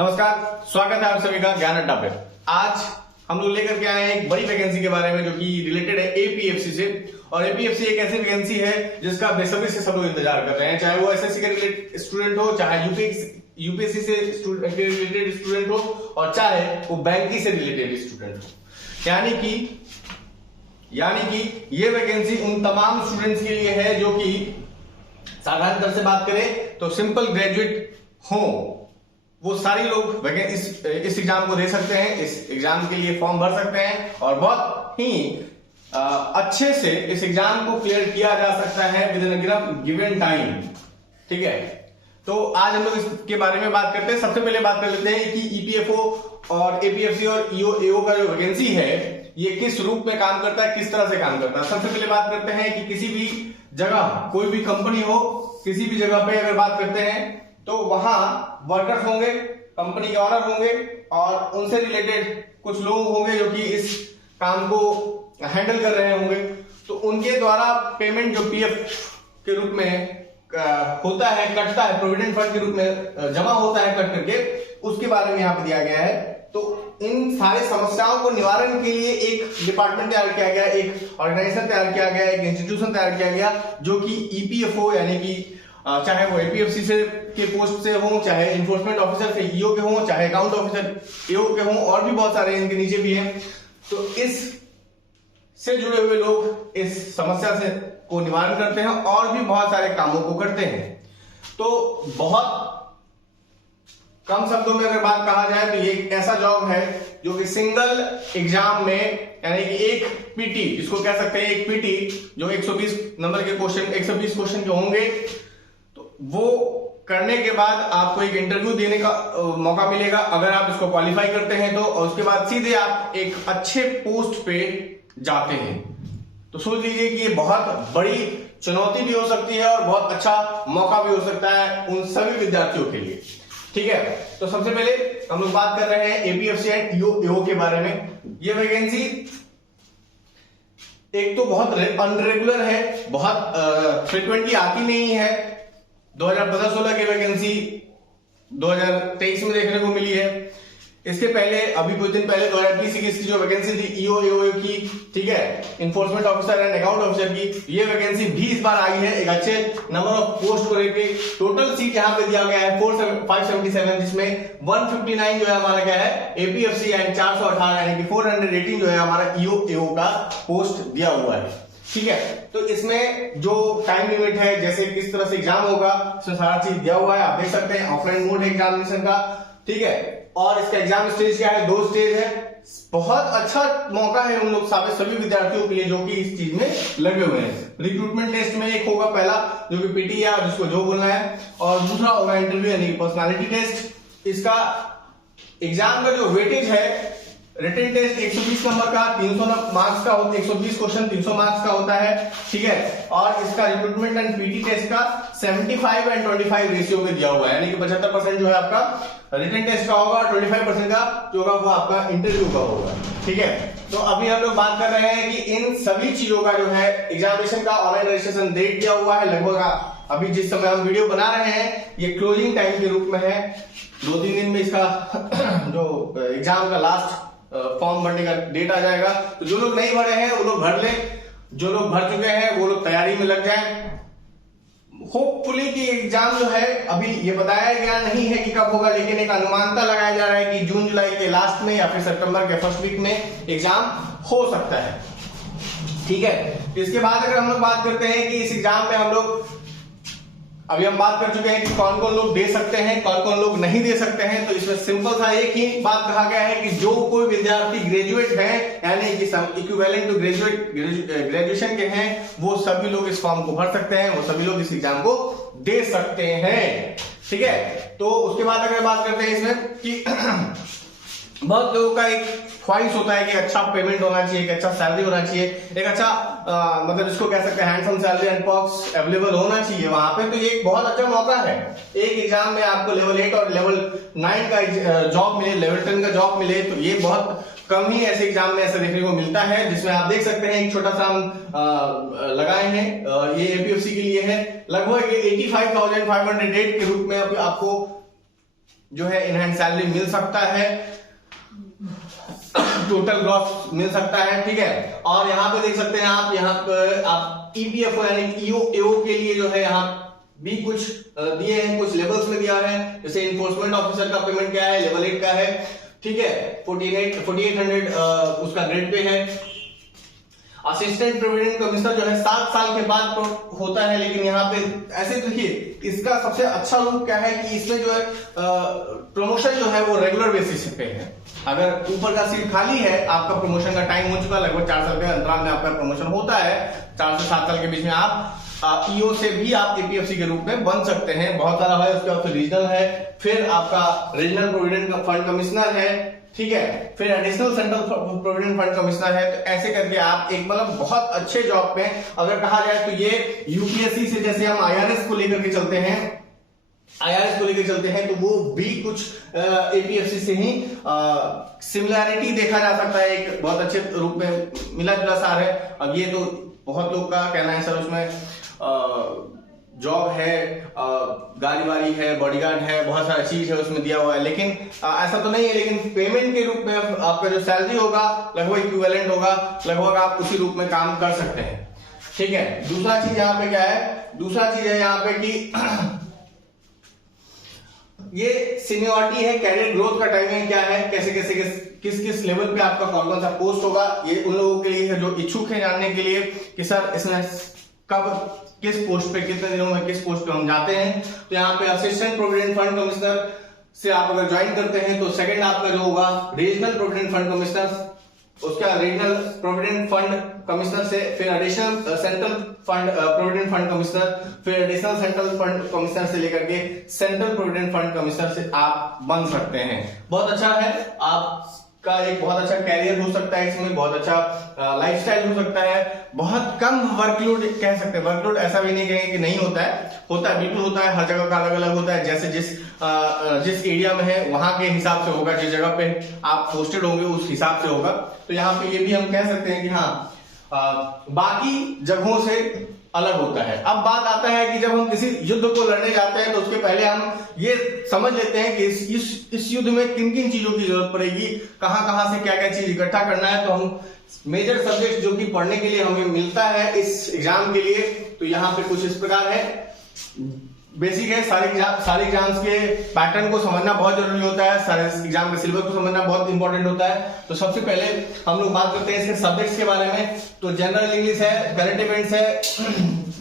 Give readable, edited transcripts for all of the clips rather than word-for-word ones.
नमस्कार, स्वागत है आप सभी का ज्ञान अड्डा पे। आज हम लोग लेकर के आए हैं एक बड़ी वैकेंसी के बारे में जो कि रिलेटेड है एपीएफसी से। और एपीएफसी एक ऐसी वैकेंसी है जिसका बेसब्री से सब लोग इंतजार कर रहे हैं, चाहे वो एसएससी के रिलेटेड स्टूडेंट हो, चाहे यूपीएससी से रिलेटेड स्टूडेंट हो, और चाहे वो बैंकिंग से रिलेटेड स्टूडेंट हो। यानी कि ये वैकेंसी उन तमाम स्टूडेंट्स के लिए है जो कि साधारण तरह से बात करें तो सिंपल ग्रेजुएट हो, वो सारे लोग इस एग्जाम को दे सकते हैं, इस एग्जाम के लिए फॉर्म भर सकते हैं और बहुत ही अच्छे से इस एग्जाम को क्लियर किया जा सकता है विद इन गिवन टाइम। ठीक है, तो आज हम लोग इसके बारे में बात करते हैं। सबसे पहले बात कर लेते हैं कि ईपीएफओ और एपीएफसी और ईओ का जो वैकेंसी है ये किस रूप में काम करता है, किस तरह से काम करता है। सबसे पहले बात करते हैं कि किसी भी जगह, कोई भी कंपनी हो, किसी भी जगह पे अगर बात करते हैं तो वहां वर्कर्स होंगे, कंपनी के ऑनर होंगे और उनसे रिलेटेड कुछ लोग होंगे जो कि इस काम को हैंडल कर रहे होंगे। तो उनके द्वारा पेमेंट जो पीएफ के रूप में होता है, कटता है, प्रोविडेंट फंड के रूप में जमा होता है कट करके, उसके बारे में यहाँ पे दिया गया है। तो इन सारे समस्याओं को निवारण के लिए एक डिपार्टमेंट तैयार किया गया, एक ऑर्गेनाइजेशन तैयार किया गया, एक इंस्टीट्यूशन तैयार किया गया जो कि ईपीएफओ यानी कि चाहे वो एपीएफसी से के पोस्ट से हो, चाहे इन्फोर्समेंट ऑफिसर से ईओ के हो, चाहे अकाउंट ऑफिसर ईओ के हो, और भी बहुत सारे इनके नीचे भी हैं। तो इस से जुड़े हुए लोग इस समस्या से को निवारण करते हैं और भी बहुत सारे कामों को करते हैं। तो बहुत कम शब्दों में अगर बात कहा जाए तो ये एक ऐसा जॉब है जो कि सिंगल एग्जाम में, यानी कि एक पीटी, इसको कह सकते हैं एक पीटी, जो 120 नंबर के क्वेश्चन, 120 क्वेश्चन के होंगे, तो वो करने के बाद आपको एक इंटरव्यू देने का मौका मिलेगा अगर आप इसको क्वालिफाई करते हैं तो, और उसके बाद सीधे आप एक अच्छे पोस्ट पे जाते हैं। तो सोच लीजिए कि ये बहुत बड़ी चुनौती भी हो सकती है और बहुत अच्छा मौका भी हो सकता है उन सभी विद्यार्थियों के लिए। ठीक है, तो सबसे पहले हम लोग बात कर रहे हैं एपीएफसी एंड ईओ के बारे में। ये वैकेंसी एक तो बहुत अनरेगुलर है, बहुत फ्रिक्वेंटली आती नहीं है। 2015-16 की वैकेंसी 2023 में देखने को मिली है। इसके पहले अभी कुछ दिन पहले 2020-21 की जो वैकेंसी थी ईओ की, ठीक है, enforcement officer and account officer की, ये वैकेंसी भी इस बार आई है एक अच्छे नंबर ऑफ पोस्ट को लेकर। टोटल सीट यहाँ पे दिया गया है 577, जिसमें 159 जो है हमारा क्या है एपीएफसी एंड 418 यानी कि 418 जो है हमारा ईओ का पोस्ट दिया हुआ है। ठीक है, तो इसमें जो टाइम लिमिट है, जैसे किस तरह से एग्जाम होगा, उसमें सारा चीज दिया हुआ है, आप देख सकते हैं। ऑफलाइन मोड है एग्जामिनेशन का, ठीक है, और इसका एग्जाम स्टेज क्या है, 2 स्टेज है। बहुत अच्छा मौका है उन लोग सभी विद्यार्थियों के लिए जो कि इस चीज में लगे हुए हैं। रिक्रूटमेंट टेस्ट में एक होगा पहला जो कि पीटी या जिसको जो बोलना है, और दूसरा होगा इंटरव्यू यानी पर्सनालिटी टेस्ट। इसका एग्जाम का जो वेटेज है, रिटन टेस्ट 120 नंबर का 300 मार्क्स का होता है, 120 क्वेश्चन 300 मार्क्स का होता है। ठीक है, और इसका रिक्रूटमेंट एंड पीटी टेस्ट का 75 एंड 25 रेशियो में दिया हुआ है, यानी कि 75% जो है आपका रिटन टेस्ट का होगा, 25% का जो होगा वो आपका इंटरव्यू का होगा। ठीक है, तो अभी हम लोग बात कर रहे हैं कि इन सभी चीजों का जो है एग्जामिनेशन का ऑनलाइन रजिस्ट्रेशन डेट दिया हुआ है। लगभग अभी जिस समय हम वीडियो बना रहे हैं ये क्लोजिंग टाइम के रूप में है। 2-3 दिन में इसका जो एग्जाम का लास्ट फॉर्म भरने का डेट आ जाएगा। तो जो लोग नहीं भरे हैं वो लोग भर ले, जो लोग भर चुके हैं वो लोग तैयारी में लग जाएं। होपफुली कि एग्जाम जो है अभी ये बताया गया नहीं है कि कब होगा, लेकिन एक अनुमानता लगाया जा रहा है कि जून जुलाई के लास्ट में या फिर सितंबर के फर्स्ट वीक में एग्जाम हो सकता है। ठीक है, इसके बाद अगर हम लोग बात करते हैं कि इस एग्जाम में हम लोग अभी हम बात कर चुके हैं कि कौन कौन लोग दे सकते हैं, कौन कौन लोग नहीं दे सकते हैं। तो इसमें सिंपल सा एक ही बात कहा गया है कि जो कोई विद्यार्थी ग्रेजुएट है यानी कि इक्विवेलेंट टू ग्रेजुएशन के हैं, वो सभी लोग इस फॉर्म को भर सकते हैं, वो सभी लोग इस एग्जाम को दे सकते हैं। ठीक है, तो उसके बाद अगर बात करते हैं इसमें कि बहुत लोगों का एक ख्वाहिश होता है कि अच्छा पेमेंट होना चाहिए, एक अच्छा सैलरी होना चाहिए, एक अच्छा मतलब इसको कह सकते हैं handsome salary and perks available होना चाहिए वहां पे। तो ये एक बहुत अच्छा मौका है, एक एग्जाम में आपको लेवल 8 और लेवल 9 का जॉब मिले, लेवल 10 का जॉब मिले, तो ये बहुत कम ही ऐसे एग्जाम में ऐसा देखने को मिलता है। जिसमें आप देख सकते हैं एक छोटा सा हम लगाए हैं, ये एपीएफसी के लिए है, लगभग 85,508 के रूप में आपको जो है इन हैंड सैलरी मिल सकता है, टोटल ग्रॉस मिल सकता है, ठीक है। और यहाँ पे देख सकते हैं आप, यहाँ पर आप ईपीएफओ यानी ईओ के लिए जो है यहाँ भी कुछ दिए हैं, कुछ लेवल्स में दिया है। जैसे इन्फोर्समेंट ऑफिसर का पेमेंट क्या है, लेवल 8 का है, ठीक है, 4800 उसका ग्रेड पे है। असिस्टेंट प्रोविडेंट कमिश्नर जो है 7 साल के बाद होता है, लेकिन यहाँ पे ऐसे देखिए इसका सबसे अच्छा रूप क्या है कि इसमें जो है प्रमोशन जो है वो रेगुलर बेसिस पे है। अगर ऊपर का सीट खाली है, आपका प्रमोशन का टाइम हो चुका, लगभग 4 साल के अंतराल में आपका प्रमोशन होता है, 4 से 7 साल के बीच में आप ईओ से भी आप एपीएफसी के रूप में बन सकते हैं। बहुत सारा है, उसके बाद फिर रीजनल है, फिर आपका रीजनल प्रोविडेंट फंड कमिश्नर है, ठीक है, फिर additional central provident fund commissioner है। तो ऐसे करके आप एक मतलब बहुत अच्छे जॉब पे, अगर कहा जाए तो ये यूपीएससी से जैसे हम आईआरएस को लेकर के चलते हैं, तो वो भी कुछ एपीएफसी से ही सिमिलैरिटी देखा जा सकता है, एक बहुत अच्छे रूप में मिला जुला सार है। अब ये तो बहुत लोग का कहना है सर उसमें जॉब है, गाड़ी वाड़ी है, बॉडीगार्ड है, बहुत सारा चीज है उसमें दिया हुआ है, लेकिन ऐसा तो नहीं है। लेकिन पेमेंट के रूप में आपका जो सैलरी होगा लगभग इक्विवेलेंट होगा, लगभग आप उसी रूप में काम कर सकते हैं, ठीक है। दूसरा चीज यहाँ पे क्या है, दूसरा चीज है यहाँ पे कि ये सीनियरिटी है, कैरियर ग्रोथ का टाइमिंग क्या है, कैसे कैसे किस किस लेवल पे आपका कौन कौन सा पोस्ट होगा, ये उन लोगों के लिए है जो इच्छुक है जानने के लिए कि सर इसमें कब किस पोस्ट पे, कितने दिनों में किस पोस्ट पे हम जाते हैं। तो यहाँ पे असिस्टेंट प्रोविडेंट फंड कमिश्नर से आप अगर ज्वाइन करते हैं तो सेकंड आपका जो होगा रीजनल प्रोविडेंट फंड कमिश्नर, उसका रीजनल प्रोविडेंट फंड कमिश्नर से फिर additional central fund provident fund commissioner, फिर एडिशनल सेंट्रल फंड कमिश्नर से लेकर के सेंट्रल प्रोविडेंट फंड कमिश्नर से आप बन सकते हैं। बहुत अच्छा है, आपका एक बहुत अच्छा कैरियर हो सकता है, इसमें बहुत अच्छा लाइफस्टाइल हो सकता है, बहुत कम वर्कलोड कह सकते हैं। वर्कलोड ऐसा भी नहीं कहेंगे कि नहीं होता है, होता है, बिल्कुल होता है, हर जगह का अलग अलग होता है। जैसे जिस एरिया में है वहां के हिसाब से होगा, जिस जगह पे आप पोस्टेड होंगे उस हिसाब से होगा। तो यहाँ पे ये भी हम कह सकते हैं कि हाँ बाकी जगहों से अलग होता है। अब बात आता है कि जब हम किसी युद्ध को लड़ने जाते हैं तो उसके पहले हम ये समझ लेते हैं कि इस युद्ध में किन किन चीजों की जरूरत पड़ेगी, कहां से क्या क्या चीज इकट्ठा करना है। तो हम मेजर सब्जेक्ट जो कि पढ़ने के लिए हमें मिलता है इस एग्जाम के लिए, तो यहाँ पे कुछ इस प्रकार है। बेसिक है, सारे एग्जाम्स के पैटर्न को समझना बहुत जरूरी होता है, सारे एग्जाम के सिलेबस को समझना बहुत इंपॉर्टेंट होता है। तो सबसे पहले हम लोग बात करते हैं इसके सब्जेक्ट्स के बारे में। तो जनरल इंग्लिश है, करंट इवेंट्स है,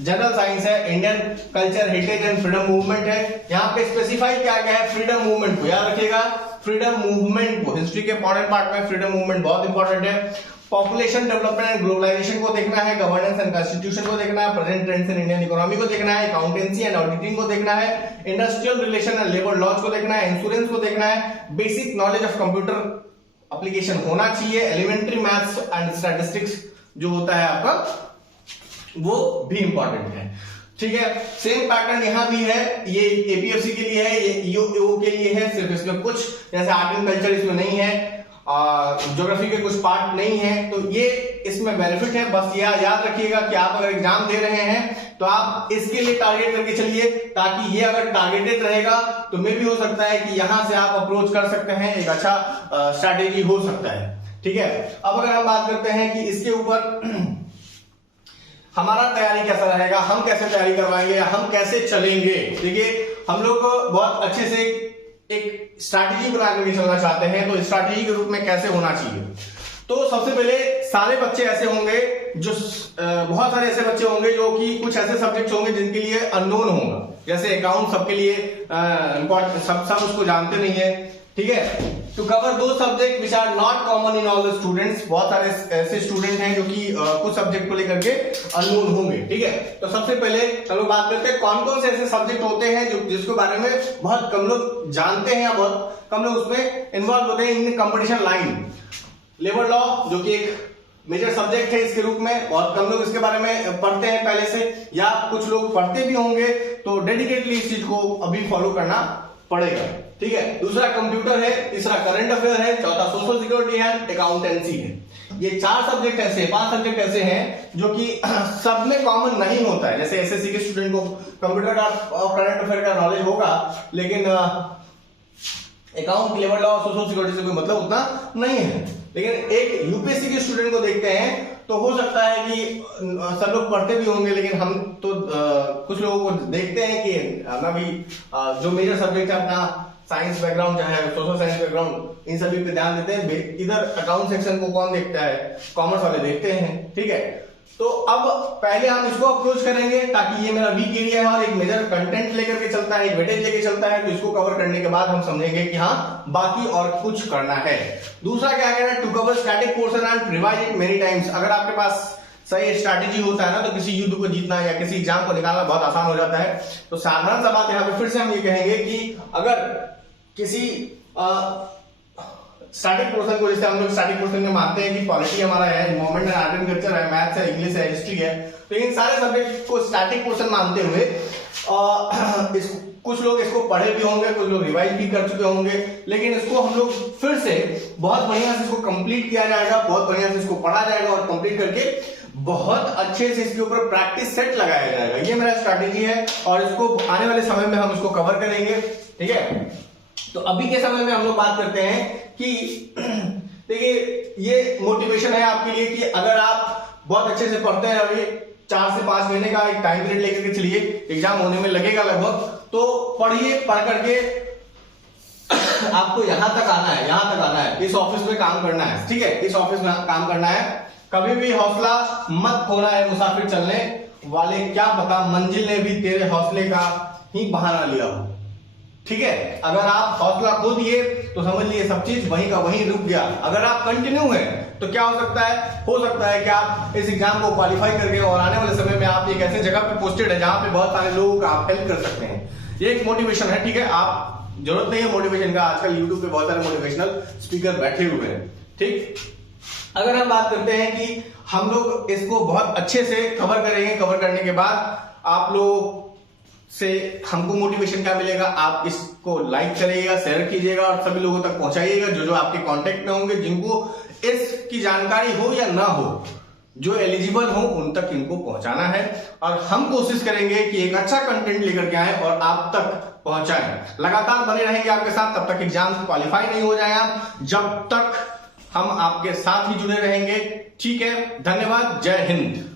जनरल साइंस है, Indian culture, heritage and freedom movement है। यहाँ पे स्पेसिफाई क्या गया है, फ्रीडम मूवमेंट को याद रखिएगा, फ्रीडम मूवमेंट को। हिस्ट्री के इंपॉर्टेंट पार्ट में फ्रीडम मूवमेंट बहुत इंपॉर्टेंट है। पॉपुलेशन डेवलपमेंट एंड ग्लोबलाइजेशन को देखना है, गवर्नेंस एंड कॉन्स्टिट्यूशन को देखना है, present trends in Indian economy को देखना है, अकाउंटेंसी एंड ऑडिटिंग को देखना है, industrial relation and labour laws को देखना है, इंश्योरेंस को देखना है, basic knowledge of computer application होना चाहिए, एलिमेंट्री मैथ्स एंड स्टैटिस्टिक्स जो होता है आपका वो भी इंपॉर्टेंट है, ठीक है। सेम पैटर्न यहाँ भी है, ये एपीएफसी के लिए है, ये ईओ के लिए है, सिर्फ इसमें कुछ जैसे आर्ट एंड कल्चर इसमें नहीं है, ज्योग्राफी के कुछ पार्ट नहीं है, तो ये इसमें बेनिफिट है। बस ये याद रखिएगा कि आप अगर एग्जाम दे रहे हैं तो आप इसके लिए टारगेट करके चलिए, ताकि ये अगर टारगेटेड रहेगा तो मे भी हो सकता है कि यहां से आप अप्रोच कर सकते हैं, एक अच्छा स्ट्रैटेजी हो सकता है, ठीक है। अब अगर हम बात करते हैं कि इसके ऊपर हमारा तैयारी कैसा रहेगा, हम कैसे तैयारी करवाएंगे, हम कैसे चलेंगे। देखिए हम लोग बहुत अच्छे से एक स्ट्रैटेजी बना करके चलना चाहते हैं, तो स्ट्रैटेजी के रूप में कैसे होना चाहिए। तो सबसे पहले सारे बच्चे ऐसे होंगे जो बहुत सारे ऐसे बच्चे होंगे जो कि कुछ ऐसे सब्जेक्ट्स होंगे जिनके लिए अननोन होगा, जैसे अकाउंट सबके लिए इंपॉर्टेंट, सब उसको जानते नहीं है, ठीक है। टू कवर दो subject which are not common in all the students, बहुत सारे ऐसे स्टूडेंट हैं जो कि कुछ सब्जेक्ट को लेकर के अननोन होंगे, ठीक है। तो सबसे पहले हम लोग बात करते हैं कौन कौन से ऐसे सब्जेक्ट होते हैं जो जिसके बारे में बहुत कम लोग जानते हैं या बहुत कम लोग उसमें इन्वॉल्व होते हैं in competition line. Labour law जो कि एक मेजर सब्जेक्ट है इसके रूप में, बहुत कम लोग इसके बारे में पढ़ते हैं पहले से, या कुछ लोग पढ़ते भी होंगे, तो डेडिकेटली इस चीज को अभी फॉलो करना पड़ेगा, ठीक है। दूसरा कंप्यूटर है, तीसरा करंट अफेयर है, चौथा सोशल सिक्योरिटी है, अकाउंटेंसी है। ये 4 सब्जेक्ट ऐसे, 5 सब्जेक्ट ऐसे हैं जो कि सब में कॉमन नहीं होता है। जैसे एसएससी के स्टूडेंट को कंप्यूटर का और करंट अफेयर का नॉलेज होगा, लेकिन account, labour law, social security से कोई मतलब उतना नहीं है। लेकिन एक यूपीएससी के स्टूडेंट को देखते हैं तो हो सकता है कि सब लोग पढ़ते भी होंगे, लेकिन हम तो कुछ लोगों को देखते हैं कि हमें भी जो मेजर सब्जेक्ट है अपना साइंस बैकग्राउंड चाहे सोशल साइंस बैकग्राउंड, इन सभी पे ध्यान देते हैं। इधर अकाउंट सेक्शन को कौन देखता है, कॉमर्स वाले देखते हैं, ठीक है। तो अब पहले हम इसको अप्रोच करेंगे ताकि ये मेरा वीक एरिया है और एक मेजर कंटेंट लेकर के चलता है, एक वेटेज लेके चलता है, तो इसको कवर करने के बाद हम समझेंगे कि हाँ बाकी और कुछ करना है। दूसरा क्या कहना है, to cover static portion and revise it many times. अगर आपके पास सही स्ट्रैटेजी होता है ना तो किसी युद्ध को जीतना या किसी एग्जाम को निकालना बहुत आसान हो जाता है। तो साधारण सा बात यहाँ पे फिर से हम ये कहेंगे कि अगर किसी स्टैटिक पोर्शन को, जैसे हम लोग स्टैटिक पोर्शन में मानते हैं कि पॉलिटी हमारा है, इन्वायरमेंट है, आर्ट एंड कल्चर है, मैथ्स है, इंग्लिश है, हिस्ट्री है, तो इन सारे सब्जेक्ट को स्टैटिक पोर्शन मानते हुए कुछ लोग इसको पढ़े भी होंगे, कुछ लोग रिवाइज भी कर चुके होंगे, लेकिन इसको हम लोग फिर से बहुत बढ़िया से इसको कंप्लीट किया जाएगा, बहुत बढ़िया से इसको पढ़ा जाएगा और कंप्लीट करके बहुत अच्छे से इसके ऊपर प्रैक्टिस सेट लगाया जाएगा। ये मेरा स्ट्रैटेजी है और इसको आने वाले समय में हम इसको कवर करेंगे, ठीक है। तो अभी के समय में हम लोग बात करते हैं कि देखिए ये मोटिवेशन है आपके लिए कि अगर आप बहुत अच्छे से पढ़ते हैं, अभी 4 से 5 महीने का एक टाइम पीरियड लेकर के चलिए, एग्जाम होने में लगेगा लगभग, तो पढ़िए, पढ़ करके आपको यहां तक आना है, यहां तक आना है, इस ऑफिस में काम करना है, ठीक है, इस ऑफिस में काम करना है। कभी भी हौसला मत खोना है मुसाफिर चलने वाले, क्या पता मंजिल ने भी तेरे हौसले का ही बहाना लिया हो, ठीक है। अगर आप हौसला खो दिए तो समझ लिए सब चीज वहीं का वहीं रुक गया। अगर आप कंटिन्यू है तो क्या हो सकता है कि आप इस एग्जाम को क्वालिफाई करके और आने वाले समय में आप एक ऐसे जगह पे पोस्टेड है जहां पे बहुत सारे लोगों का आप हेल्प कर सकते हैं। ये एक मोटिवेशन है, ठीक है। आप जरूरत नहीं है मोटिवेशन का, आजकल यूट्यूब पे बहुत सारे मोटिवेशनल स्पीकर बैठे हुए हैं, ठीक। अगर हम बात करते हैं कि हम लोग इसको बहुत अच्छे से कवर करेंगे, कवर करने के बाद आप लोग से हमको मोटिवेशन क्या मिलेगा, आप इसको लाइक करिएगा, शेयर कीजिएगा और सभी लोगों तक पहुंचाइएगा जो जो आपके कांटेक्ट में होंगे, जिनको इसकी जानकारी हो या ना हो, जो एलिजिबल हो उन तक इनको पहुंचाना है। और हम कोशिश करेंगे कि एक अच्छा कंटेंट लेकर के आए और आप तक पहुंचाएं। लगातार बने रहेंगे आपके साथ, तब तक एग्जाम क्वालिफाई नहीं हो जाए आप, जब तक हम आपके साथ ही जुड़े रहेंगे, ठीक है। धन्यवाद, जय हिंद।